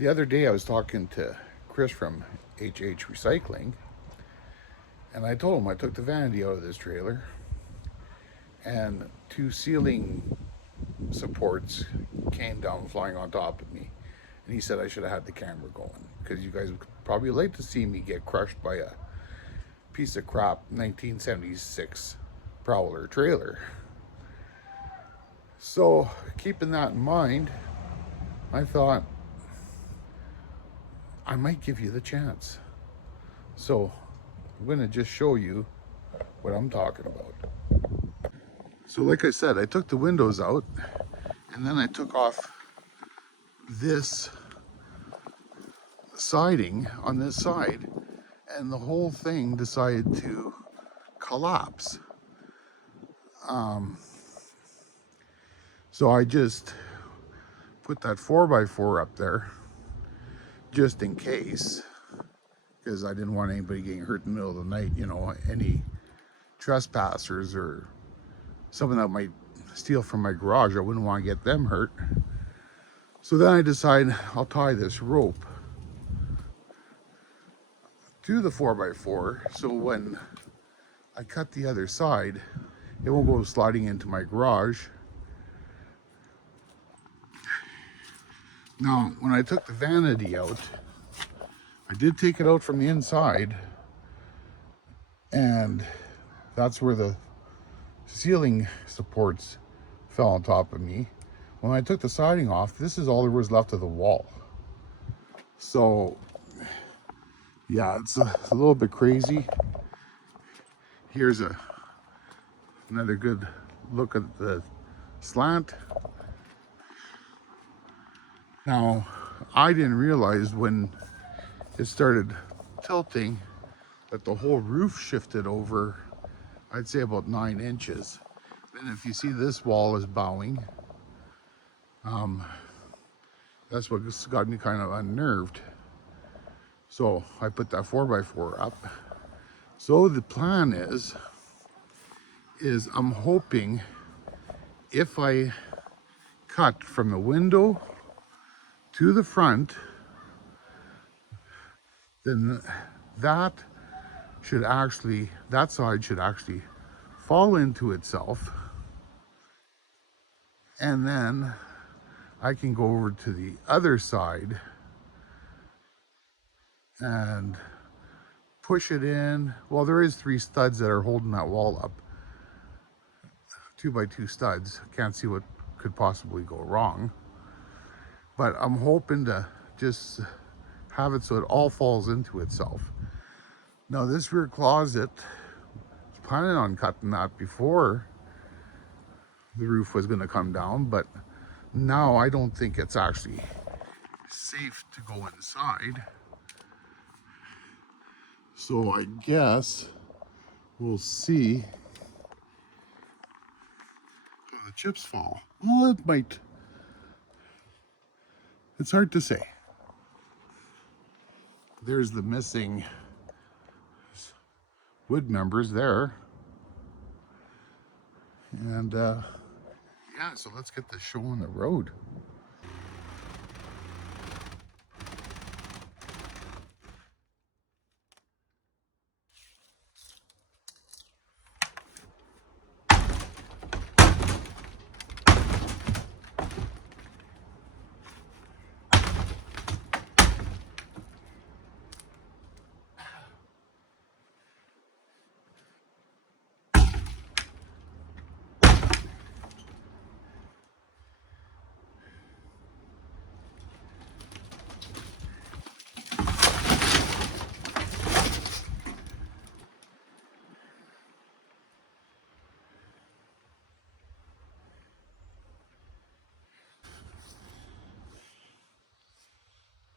The other day I was talking to Chris from HH Recycling, and I told him I took the vanity out of this trailer and two ceiling supports came down flying on top of me. And he said I should have had the camera going because you guys would probably like to see me get crushed by a piece of crap 1976 Prowler trailer. So keeping that in mind, I thought I might give you the chance. So I'm going to just show you what I'm talking about. So like I said, I took the windows out and then I took off this siding on this side and the whole thing decided to collapse. So I just put that 4x4 up there just in case, because I didn't want anybody getting hurt in the middle of the night, you know, any trespassers or someone that might steal from my garage. I wouldn't want to get them hurt. So then I decided I'll tie this rope to the 4x4 so when I cut the other side, it won't go sliding into my garage. Now, when I took the vanity out, I did take it out from the inside, and that's where the ceiling supports fell on top of me. When I took the siding off, this is all there was left of the wall. So, yeah, it's a little bit crazy. Here's another good look at the slant. Now, I didn't realize when it started tilting that the whole roof shifted over, I'd say about 9 inches. And if you see this wall is bowing, that's what got me kind of unnerved. So I put that 4x4 up. So the plan is I'm hoping if I cut from the window to the front, then that side should actually fall into itself, and then I can go over to the other side and push it in. Well, there is 3 studs that are holding that wall up, 2x2 studs. Can't see what could possibly go wrong, but I'm hoping to just have it so it all falls into itself. Now this rear closet, I was planning on cutting that before the roof was going to come down, but now I don't think it's actually safe to go inside. So I guess we'll see how the chips fall. Well, it might. It's hard to say. There's the missing wood members there. And yeah, so let's get this show on the road.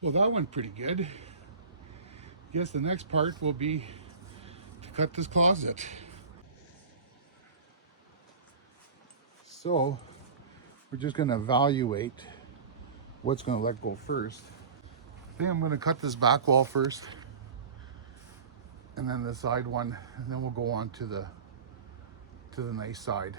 Well, that went pretty good. Guess the next part will be to cut this closet. So we're just going to evaluate what's going to let go first. I think I'm going to cut this back wall first, and then the side one, and then we'll go on to the nice side.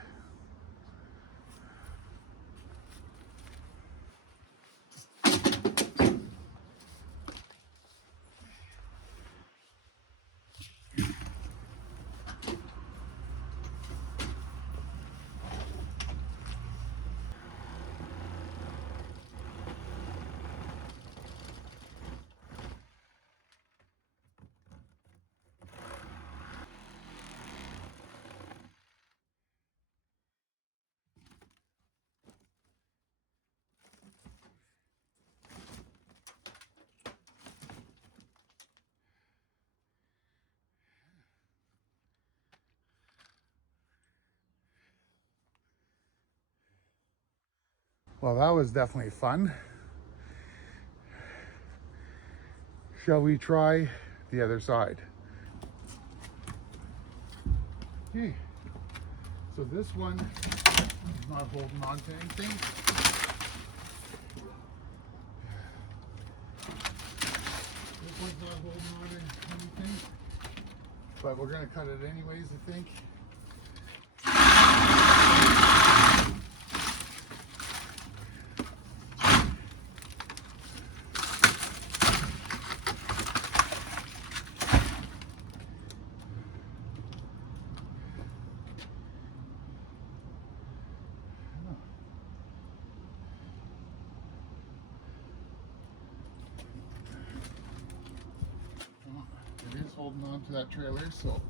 Well, that was definitely fun. Shall we try the other side? Okay, so this one is not holding on to anything. This one's not holding on to anything, but we're gonna cut it anyways, I think. It is holding on to that trailer, so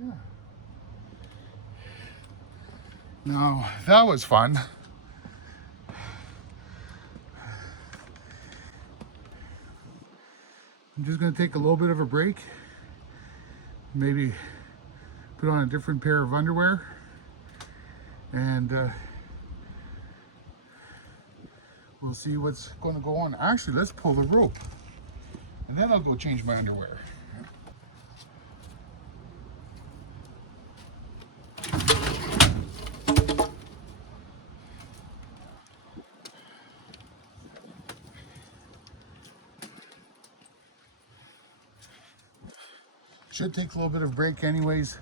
yeah. Now that was fun. I'm just going to take a little bit of a break, maybe put on a different pair of underwear, and we'll see what's going to go on. Actually, let's pull the rope, and then I'll go change my underwear. Should take a little bit of break anyways.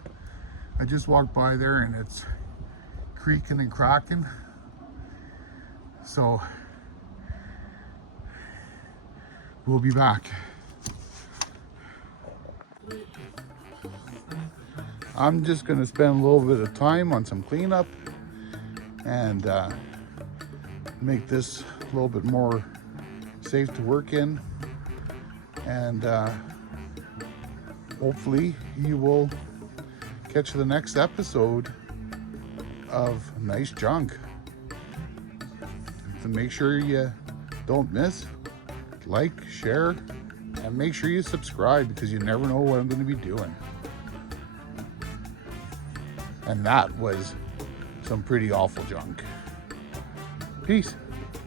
I just walked by there and it's creaking and cracking. So we'll be back. I'm just going to spend a little bit of time on some cleanup and make this a little bit more safe to work in, and hopefully you will catch the next episode of Nice Junk. So make sure you don't miss, like, share, and make sure you subscribe, because you never know what I'm going to be doing. And that was some pretty awful junk. Peace.